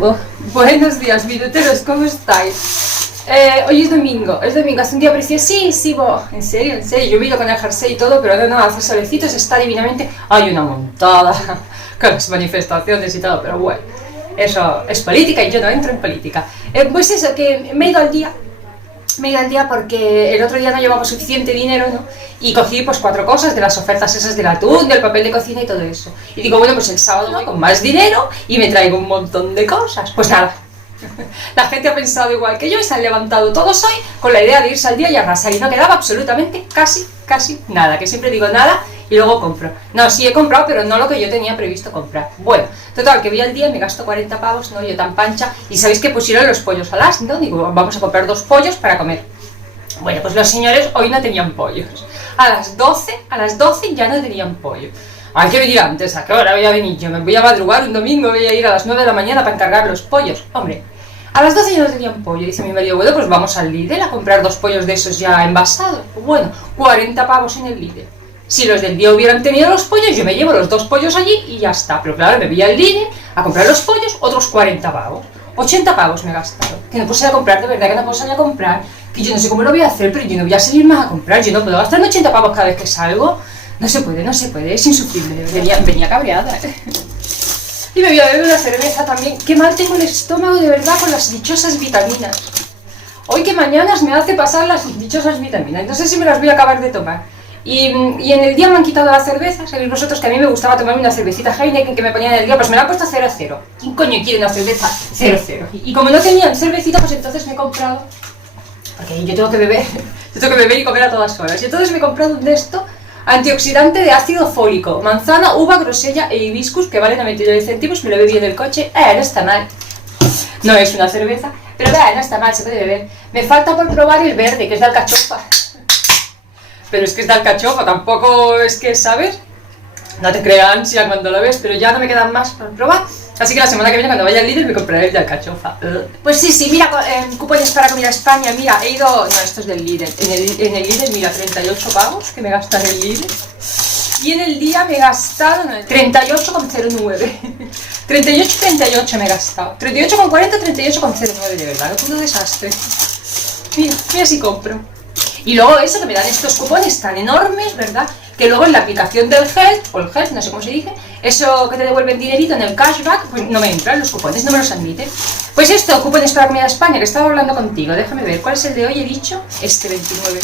Oh, buenos días, minuteros, ¿cómo estáis? Hoy es domingo, es un día preciosísimo. En serio, yo vino con el jersey y todo, pero no, hace solecito, se está divinamente. Hay una montada con las manifestaciones y todo, pero bueno, eso es política y yo no entro en política. Pues eso, que me he ido al día porque el otro día no llevaba suficiente dinero, ¿no? Y cogí pues 4 cosas de las ofertas esas del atún, del papel de cocina y todo eso. Y digo, bueno, pues el sábado voy con más dinero y me traigo un montón de cosas. Pues nada, la gente ha pensado igual que yo y se han levantado todos hoy con la idea de irse al día y arrasar. Y no quedaba absolutamente casi nada, que siempre digo nada y luego compro. No, sí he comprado, pero no lo que yo tenía previsto comprar. Bueno, total, que voy al día y me gasto 40 pavos, ¿no? Yo tan pancha. Y sabéis que pusieron los pollos al as, ¿no? Digo, vamos a comprar 2 pollos para comer. Bueno, pues los señores hoy no tenían pollos. A las 12 ya no tenían pollo. Hay que venir antes, ¿a qué hora voy a venir? Yo me voy a madrugar un domingo, voy a ir a las 9 de la mañana para encargar los pollos. Hombre, a las 12 ya no tenían pollo. Dice mi marido, bueno, pues vamos al Lidl a comprar 2 pollos de esos ya envasados. Bueno, 40 pavos en el Lidl. Si los del día hubieran tenido los pollos, yo me llevo los 2 pollos allí y ya está. Pero claro, me voy al Lidl a comprar los pollos, otros 40 pavos. 80 pavos me he gastado. Que no puedo salir a comprar, de verdad que no puedo salir a comprar. Que yo no sé cómo lo voy a hacer, pero yo no voy a salir más a comprar. Yo no puedo gastarme 80 pavos cada vez que salgo. No se puede, es insufrible. Venía cabreada. Y me voy a beber una cerveza también. Qué mal tengo el estómago, de verdad, con las dichosas vitaminas. Hoy que mañanas me hace pasar las dichosas vitaminas. No sé si me las voy a acabar de tomar. Y en el día me han quitado la cerveza. Sabéis vosotros que a mí me gustaba tomarme una cervecita Heineken que me ponían en el día, pues me la han puesto 0-0. ¿Quién coño quiere una cerveza 0-0? Y como no tenían cervecita, pues entonces me he comprado, porque yo tengo que beber y comer a todas horas. Y entonces me he comprado un de esto, antioxidante de ácido fólico, manzana, uva, grosella e hibiscus, que vale 99 céntimos, me lo bebí en el coche. No está mal. No es una cerveza, pero no está mal, se puede beber. Me falta por probar el verde, que es de alcachofa. Pero es que es de alcachofa, tampoco es que, ¿sabes? No te creas ansia cuando lo ves, pero ya no me quedan más para probar. Así que la semana que viene, cuando vaya al Lidl, me compraré el de alcachofa. Pues sí, mira, cupones para comida España, mira, he ido... No, esto es del Lidl. En el Lidl, mira, 38 pavos que me gastan en el Lidl. Y en el día me he gastado 38,09. 38 me he gastado. 38,40, 38,09, de verdad, que puto desastre. Mira si compro. Y luego eso, que me dan estos cupones tan enormes, ¿verdad? Que luego en la aplicación del Health, o el Health, no sé cómo se dice, eso que te devuelven dinerito en el cashback, pues no me entran los cupones, no me los admiten. Pues esto, cupones para comida España, que estaba hablando contigo, déjame ver, ¿cuál es el de hoy? He dicho, este 29.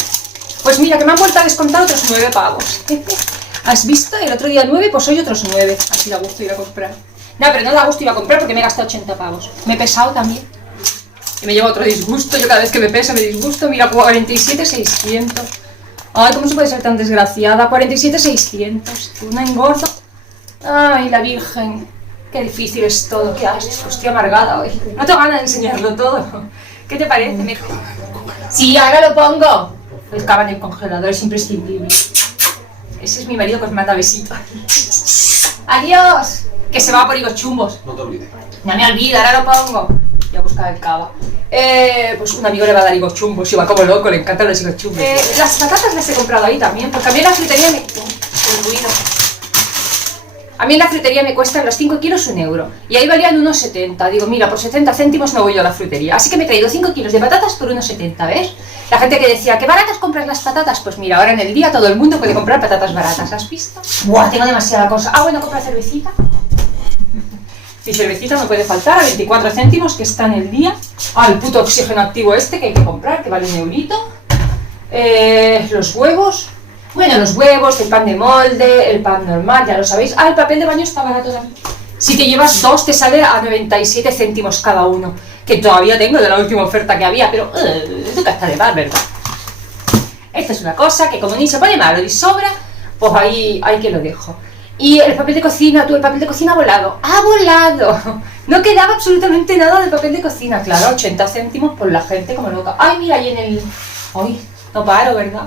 Pues mira, que me han vuelto a descontar otros 9 pavos. ¿Has visto? El otro día 9, pues hoy otros 9. Así da gusto ir a comprar. No, pero no da gusto ir a comprar porque me he gastado 80 pavos. Me he pesado también. Y me lleva otro disgusto, yo cada vez que me peso me disgusto. Mira, 47,600. Ay, ¿cómo se puede ser tan desgraciada? 47,600. Una engordo. Ay, la virgen. Qué difícil es todo, qué asco. Estoy amargada hoy. No tengo ganas de enseñarlo todo. ¿Qué te parece? Sí, ahora lo pongo. El cava en el congelador es imprescindible. Ese es mi marido que os manda besitos. ¡Adiós! Que se va por higos chumbos. No te olvides. No me olvido, ahora lo pongo. Voy a buscar el cava. Pues un amigo le va a dar higos chumbos, y va como loco, le encantan los higos chumbos. Las patatas las he comprado ahí también, porque a mí en la frutería me... el ruido. A mí en la frutería me cuestan los 5 kilos 1 euro. Y ahí valían unos 70. Digo, mira, por 70 céntimos no voy yo a la frutería. Así que me he traído 5 kilos de patatas por unos 70, ¿ves? La gente que decía, ¿qué baratas compras las patatas? Pues mira, ahora en el día todo el mundo puede comprar patatas baratas. ¿Has visto? ¡Buah! Tengo demasiada cosa. Ah, bueno, compra cervecita. Mi cervecita no puede faltar a 24 céntimos, que está en el día. Ah, el puto oxígeno activo este que hay que comprar, que vale 1 eurito. Los huevos. Bueno, los huevos, el pan de molde, el pan normal, ya lo sabéis. Ah, el papel de baño está barato también. Si te llevas 2 te sale a 97 céntimos cada uno. Que todavía tengo de la última oferta que había, pero nunca está de mal, ¿verdad? Esta es una cosa que como ni se pone malo ni sobra, pues ahí que lo dejo. Y el papel de cocina, el papel de cocina ha volado. ¡Ha volado! No quedaba absolutamente nada de papel de cocina. Claro, 80 céntimos por la gente como loca. ¡Ay, mira! Y en el... ¡Ay! No paro, ¿verdad?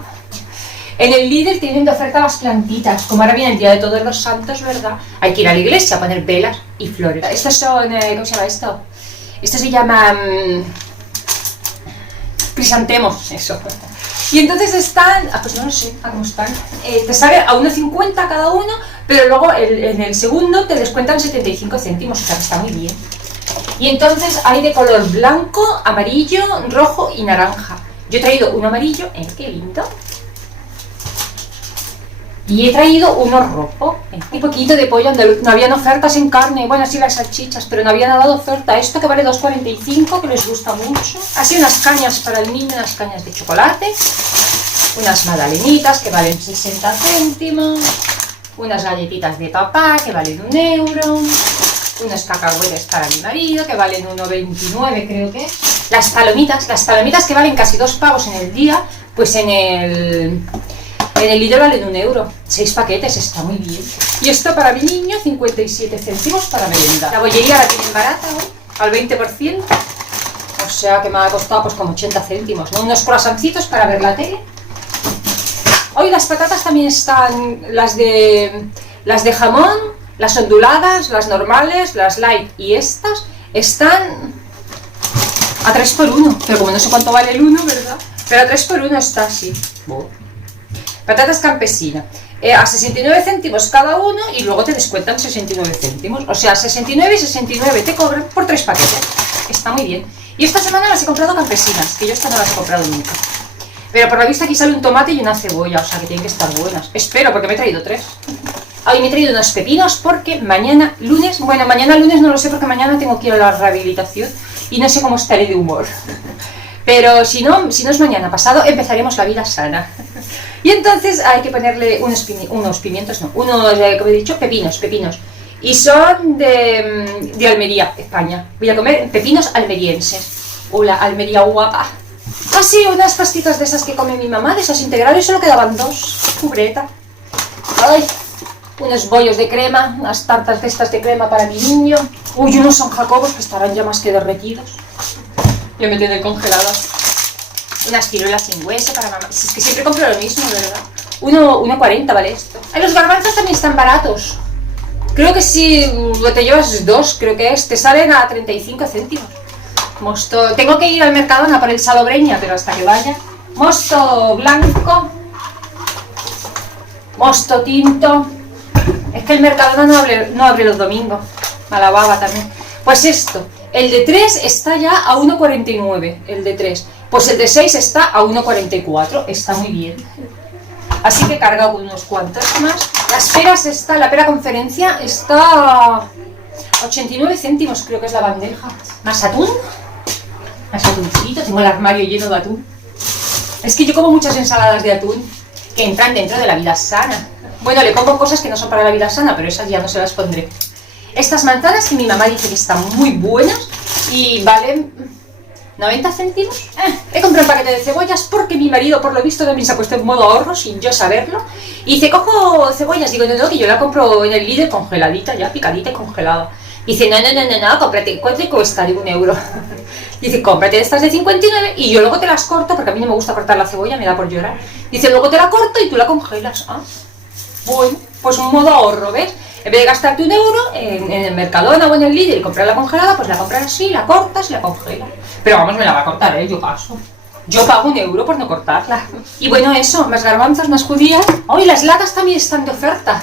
En el Lidl tienen de oferta las plantitas. Como ahora viene el Día de Todos los Santos, ¿verdad? Hay que ir a la iglesia a poner velas y flores. Estos son... ¿cómo se llama esto? Esto se llama... crisantemos, eso. Y entonces están... pues no lo sé, ¿cómo están? Te sale a 1,50 cada uno, pero luego en el segundo te descuentan 75 céntimos, o sea que está muy bien. Y entonces hay de color blanco, amarillo, rojo y naranja. Yo he traído uno amarillo, qué lindo. Y he traído uno rojo, un poquito de pollo andaluz. No habían ofertas en carne, bueno, sí las salchichas, pero no había nada de oferta. Esto que vale 2,45, que les gusta mucho. Así unas cañas para el niño, unas cañas de chocolate. Unas magdalenitas que valen 60 céntimos. Unas galletitas de papá que valen 1 euro. Unos cacahuetes para mi marido que valen 1,29 creo que es. Las palomitas que valen casi 2 pavos en el día, pues en el Lidl valen 1 euro. 6 paquetes, está muy bien. Y esto para mi niño, 57 céntimos para merendar. La bollería la tienen barata hoy, al 20%. O sea que me ha costado pues como 80 céntimos, ¿no? Unos croissancitos para ver la tele. Hoy las patatas también están, las de jamón, las onduladas, las normales, las light y estas están a 3 por 1. Pero como no sé cuánto vale el 1, ¿verdad? Pero a 3 por 1 está así. Patatas campesinas, a 69 céntimos cada uno y luego te descuentan 69 céntimos. O sea, 69 y 69 te cobran por 3 paquetes. Está muy bien. Y esta semana las he comprado campesinas, que yo estas no las he comprado nunca. Pero por la vista aquí sale un tomate y una cebolla, o sea que tienen que estar buenas. Espero, porque me he traído 3. Hoy me he traído unos pepinos porque mañana lunes, bueno, mañana lunes no lo sé porque mañana tengo que ir a la rehabilitación y no sé cómo estaré de humor. Pero si no es mañana pasado, empezaremos la vida sana. Y entonces hay que ponerle unos pimientos, no, unos, como he dicho, pepinos. Y son de Almería, España. Voy a comer pepinos almerienses. Hola, Almería guapa. Así, unas pastitas de esas que come mi mamá, de esas integrales, solo quedaban 2. Cubreta. Ay, unos bollos de crema, unas tartas de estas de crema para mi niño. Uy, unos San Jacobos que estarán ya más que derretidos. Yo me tiene congeladas. Unas ciruelas sin hueso para mamá. Es que siempre compro lo mismo, ¿verdad? 1,40 vale esto. Ay, los garbanzos también están baratos. Creo que si te llevas 2, creo que es, te salen a 35 céntimos. Mosto, tengo que ir al Mercadona por el salobreña, pero hasta que vaya. Mosto blanco. Mosto tinto. Es que el Mercadona no abre los domingos. Mala baba también. Pues esto, el de 3 está ya a 1,49, el de 3. Pues el de 6 está a 1,44, está muy bien. Así que he cargado con unos cuantos más. Las peras la pera conferencia está a 89 céntimos, creo que es la bandeja. Más atún. Más atuncito, tengo el armario lleno de atún. Es que yo como muchas ensaladas de atún que entran dentro de la vida sana. Bueno, le pongo cosas que no son para la vida sana, pero esas ya no se las pondré. Estas manzanas que mi mamá dice que están muy buenas y valen 90 céntimos. He comprado un paquete de cebollas porque mi marido, por lo visto, también se ha puesto en modo ahorro sin yo saberlo. Y dice, cojo cebollas. Digo, no, que yo la compro en el Lidl congeladita, ya picadita y congelada. Dice, no, cómprate, ¿cuánto cuesta? Digo, 1 euro. Dice, cómprate estas de 59 y yo luego te las corto, porque a mí no me gusta cortar la cebolla, me da por llorar. Dice, luego te la corto y tú la congelas. Ah, bueno, pues un modo ahorro, ¿ves? En vez de gastarte 1 euro en el Mercadona o en el Lidl y comprarla congelada, pues la compras así, la cortas y la congelas. Pero vamos, me la va a cortar, yo paso. Yo pago 1 euro por no cortarla. Y bueno, eso, más garbanzos, más judías. Oh, y las latas también están de oferta.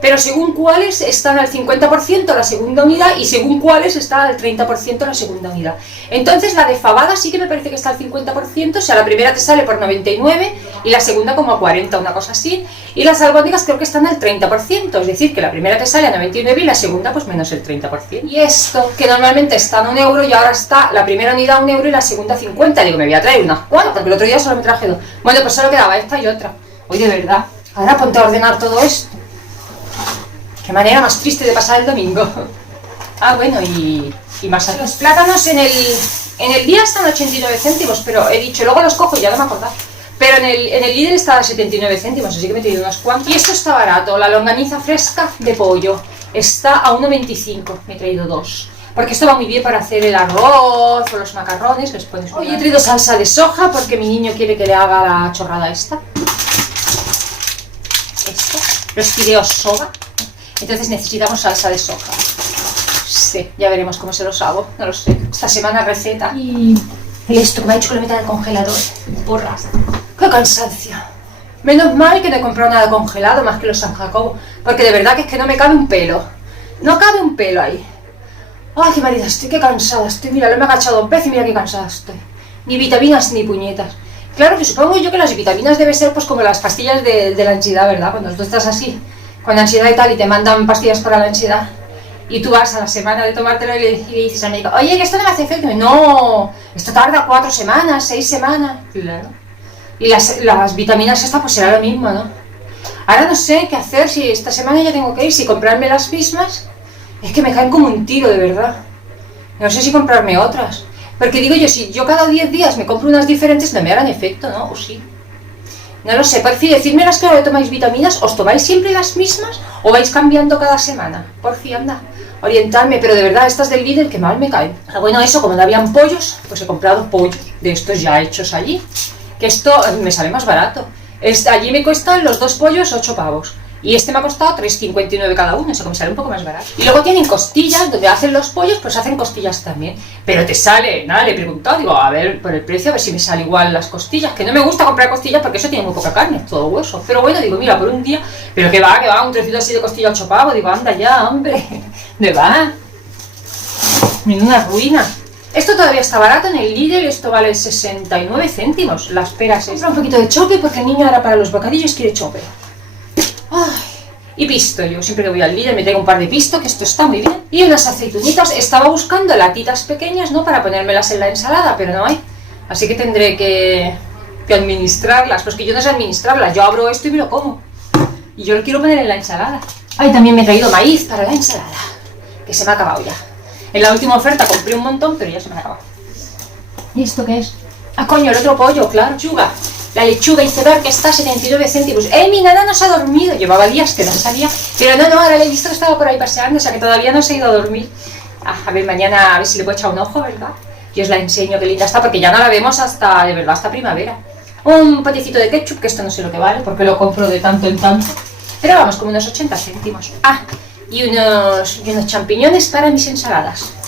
Pero según cuáles están al 50% la segunda unidad y según cuáles está al 30% la segunda unidad. Entonces la de fabada sí que me parece que está al 50%, o sea, la primera te sale por 99 y la segunda como a 40, una cosa así. Y las albóndigas creo que están al 30%, es decir, que la primera te sale a 99 y la segunda pues menos el 30%. Y esto, que normalmente está a 1 euro y ahora está la primera unidad a 1 euro y la segunda a 50. Digo, me voy a traer unas cuantas, porque el otro día solo me traje 2. Bueno, pues solo quedaba esta y otra. Hoy de verdad. Ahora ponte a ordenar todo esto. Qué manera más triste de pasar el domingo. Ah, bueno, y más allá. Los plátanos en el día están a 89 céntimos, pero he dicho, luego los cojo y ya no me acordaba. Pero en el Lidl está a 79 céntimos, así que me he traído unos cuantos. Y esto está barato, la longaniza fresca de pollo. Está a 1,25, me he traído 2. Porque esto va muy bien para hacer el arroz o los macarrones. Hoy he traído salsa de soja porque mi niño quiere que le haga la chorrada esta. Esto, los fideos soba. Entonces necesitamos salsa de soja. Sí, ya veremos cómo se los hago, no lo sé. Esta semana receta. Y esto que me ha dicho que lo meta en el congelador. Porras. ¡Qué cansancio! Menos mal que no he comprado nada congelado más que los San Jacobo. Porque de verdad que es que no me cabe un pelo. No cabe un pelo ahí. Ay, qué marida estoy, qué cansada estoy. Mira, lo me he agachado 2 veces y mira qué cansada estoy. Ni vitaminas ni puñetas. Claro que supongo yo que las vitaminas deben ser pues como las pastillas de la ansiedad, ¿verdad? Cuando tú estás así, con ansiedad y tal, y te mandan pastillas para la ansiedad. Y tú vas a la semana de tomártelo y le dices al médico, oye, que esto no me hace efecto. No, esto tarda 4 semanas, 6 semanas. Claro. Y las vitaminas estas pues será lo mismo, ¿no? Ahora no sé qué hacer, si esta semana ya tengo que ir, si comprarme las mismas. Es que me caen como un tiro, de verdad. No sé si comprarme otras. Porque digo yo, si yo cada 10 días me compro unas diferentes, no me harán efecto, ¿no? ¿O sí? No lo sé, por fin, decidme las que ahora tomáis vitaminas, ¿os tomáis siempre las mismas o vais cambiando cada semana? Por fin, anda, orientadme, pero de verdad, estas del líder que mal me caen. Ah, bueno, eso, como no habían pollos, pues he comprado pollos de estos ya hechos allí. Que esto me sale más barato. Allí me cuestan los 2 pollos 8 pavos. Y este me ha costado 3,59 cada uno, eso que me sale un poco más barato. Y luego tienen costillas, donde hacen los pollos, pues hacen costillas también. Pero te sale, nada, le he preguntado, digo, a ver, por el precio, a ver si me sale igual las costillas. Que no me gusta comprar costillas porque eso tiene muy poca carne, es todo hueso. Pero bueno, digo, mira, por un día, pero que va, un trocito así de costilla 8 pavos. Digo, anda ya, hombre, ¿dónde va? Menuda ruina. Esto todavía está barato en el Lidl, esto vale 69 céntimos. Las peras, compra un poquito de chope porque el niño ahora para los bocadillos quiere chope. Ay, y pisto, yo siempre que voy al Lidl me traigo un par de pisto, que esto está muy bien. Y unas aceitunitas, estaba buscando latitas pequeñas, ¿no? Para ponérmelas en la ensalada, pero no hay. Así que tendré que administrarlas, pues que yo no sé administrarlas, yo abro esto y me lo como. Y yo lo quiero poner en la ensalada. Ay, también me he traído maíz para la ensalada, que se me ha acabado ya. En la última oferta compré un montón, pero ya se me ha acabado. ¿Y esto qué es? Ah, coño, el otro pollo, claro, lechuga. La lechuga iceberg que está a 79 céntimos. Mi nana no se ha dormido. Llevaba días que no salía. Pero no, ahora le he visto que estaba por ahí paseando. O sea que todavía no se ha ido a dormir. A ver, mañana a ver si le puedo echar un ojo, ¿verdad? Y os la enseño qué linda está. Porque ya no la vemos hasta, de verdad, hasta primavera. Un potecito de ketchup, que esto no sé lo que vale, porque lo compro de tanto en tanto. Pero vamos, como unos 80 céntimos. Ah, y unos champiñones para mis ensaladas.